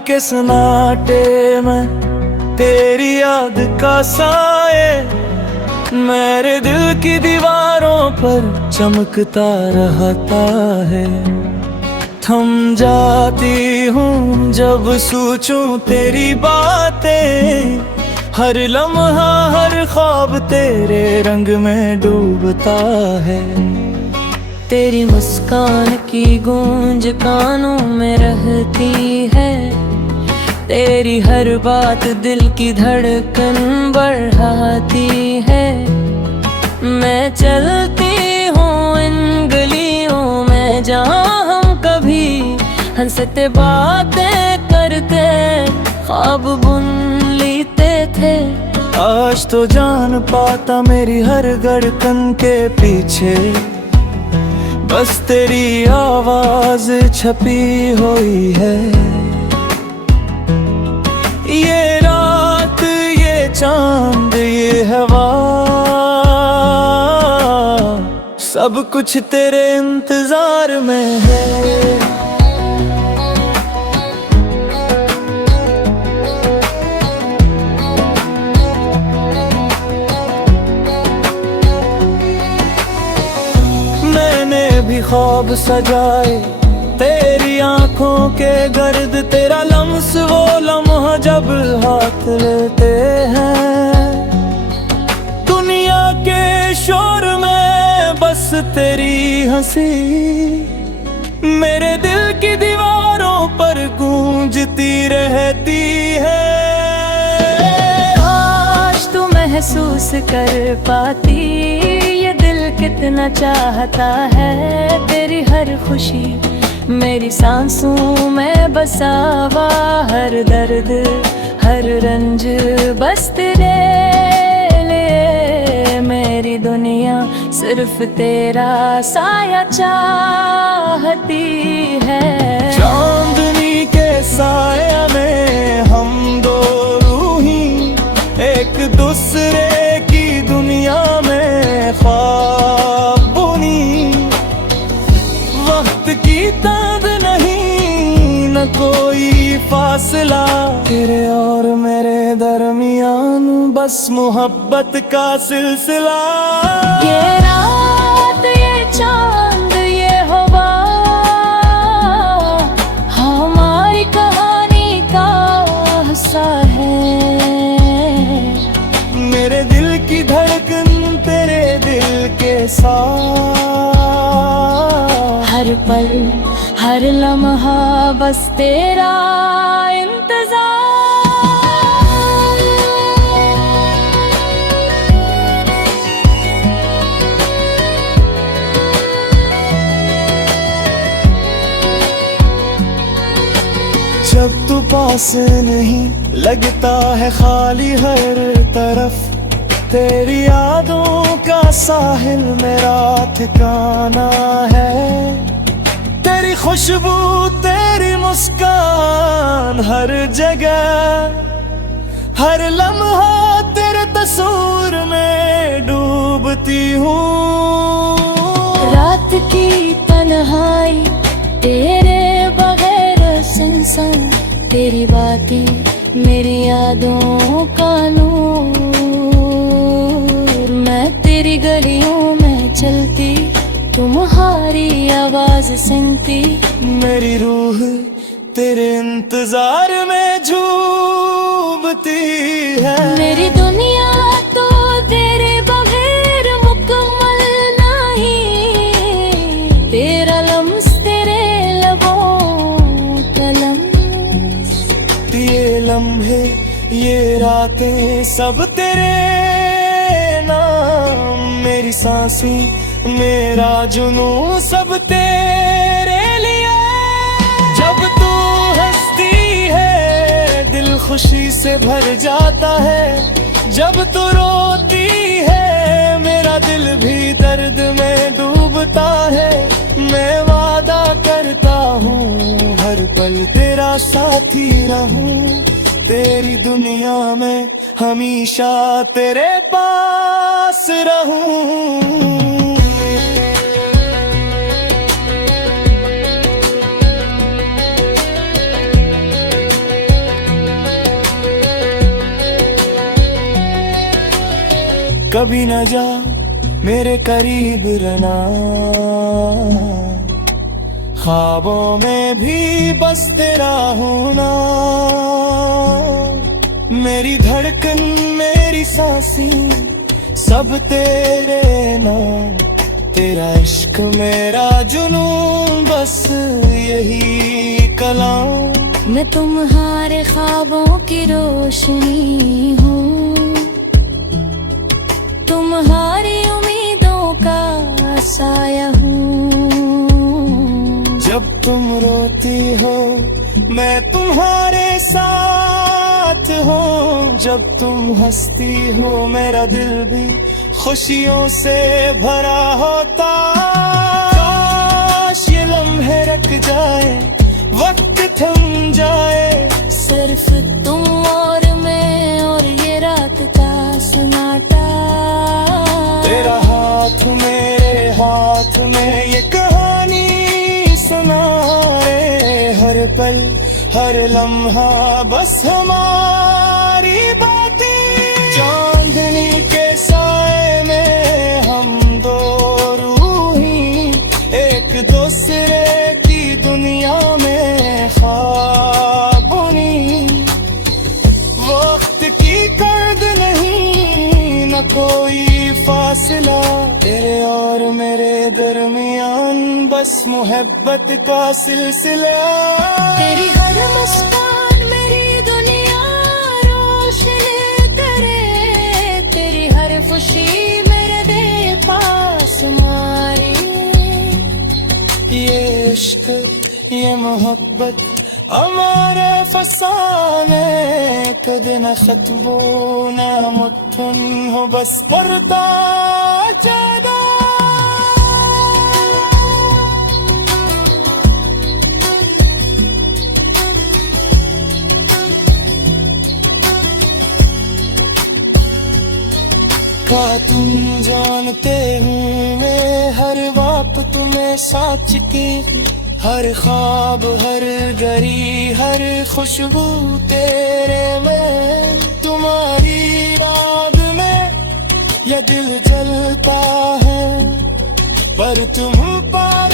के सन्नाटे में तेरी याद का साए मेरे दिल की दीवारों पर चमकता रहता है। थम जाती हूँ जब सोचूं तेरी बातें, हर लम्हा हर ख्वाब तेरे रंग में डूबता है। तेरी मुस्कान की गूंज कानों में रहती है, तेरी हर बात दिल की धड़कन बढ़ाती है। मैं चलती हूँ इन गलियों में जहाँ हम कभी हंसते बातें करते ख्वाब बुन लेते थे। आज तो जान पाता मेरी हर धड़कन के पीछे बस तेरी आवाज छपी हुई है। ये रात ये चांद ये हवा सब कुछ तेरे इंतजार में है। मैंने भी ख्वाब सजाए तेरी आंखों के गर्द, तेरा लम्स वो लम्हा जब हाथ लेते हैं। दुनिया के शोर में बस तेरी हंसी मेरे दिल की दीवारों पर गूंजती रहती है। काश तू महसूस कर पाती ये दिल कितना चाहता है। तेरी हर खुशी मेरी सांसों में बसा हुआ, हर दर्द हर रंज बस तेरे लिए। मेरी दुनिया सिर्फ तेरा साया चाहती है। चांदनी के साया में हम दो रूही एक दूसरे की दुनिया में ख्वाब बुनी। वक्त की ताद नहीं न कोई फासला, तेरे और मेरे दरमियान बस मोहब्बत का सिलसिला। ये रात ये चांद ये हवा हमारी कहानी का हिस्सा है। मेरे दिल की धड़कन तेरे दिल के साथ, हर पल हर लम्हा बस तेरा इंतजार। जब तू पास नहीं लगता है खाली हर तरफ, तेरी यादों का साहिल मेरा ठिकाना है। तेरी खुशबू तेरी मुस्कान हर जगह, हर लम्हा तेरे तस्वीर में डूबती हूँ। रात की तन्हाई तेरे बगैर सुनसान, तेरी बातें मेरी यादों का नूर। मैं तेरी गलियों में चलती तुम्हारी आवाज सुनती, मेरी रूह तेरे इंतजार में झूमती है। मेरी दुनिया तो तेरे बगैर मुकम्मल नहीं। तेरा लम्स तेरे लबों का लम्स, ये लम्हे ये रातें सब तेरे नाम। मेरी सांसें मेरा जुनून सब तेरे लिए। जब तू हंसती है दिल खुशी से भर जाता है। जब तू रोती है मेरा दिल भी दर्द में डूबता है। मैं वादा करता हूँ हर पल तेरा साथी रहूं, तेरी दुनिया में हमेशा तेरे पास रहूं। कभी न जा मेरे करीब रहना, ख्वाबों में भी बस तेरा होना। मेरी धड़कन मेरी सांसें सब तेरे नाम, तेरा इश्क मेरा जुनून बस यही कलाम। मैं तुम्हारे ख्वाबों की रोशनी हूँ, तुम्हारी उम्मीदों का साया हूँ। जब तुम रोती हो मैं तुम्हारे साथ हूँ, जब तुम हंसती हो मेरा दिल भी खुशियों से भरा होता। काश ये लम्हे रख जाए, वक्त थम जाए, सिर्फ तुम और मैं और ये रात का सन्नाटा। तेरा हाथ मेरे हाथ में ये कहानी सुनाए, हर पल हर लम्हा बस हमारी बातें। चांदनी के साए में हम दो रूही, एक दूसरे की दुनिया में ख्वाब बुनी। वक्त की कर्द नहीं न कोई फासला, तेरे और मेरे दरमियान बस मोहब्बत का सिलसिला। तेरी हर मुस्कान मेरी दुनिया रोशन करे, तेरी हर खुशी मेरे दिल पास मारी। ये इश्क ये मोहब्बत हमारे फसाने, कदे न खत्म न मुठन हो बस पर्दा ज्यादा। का तुम जानते हूँ मैं हर बात तुम्हें सच की, हर ख्वाब हर गरी हर खुशबू तेरे में। तुम्हारी याद में ये दिल जलता है, पर तुम पार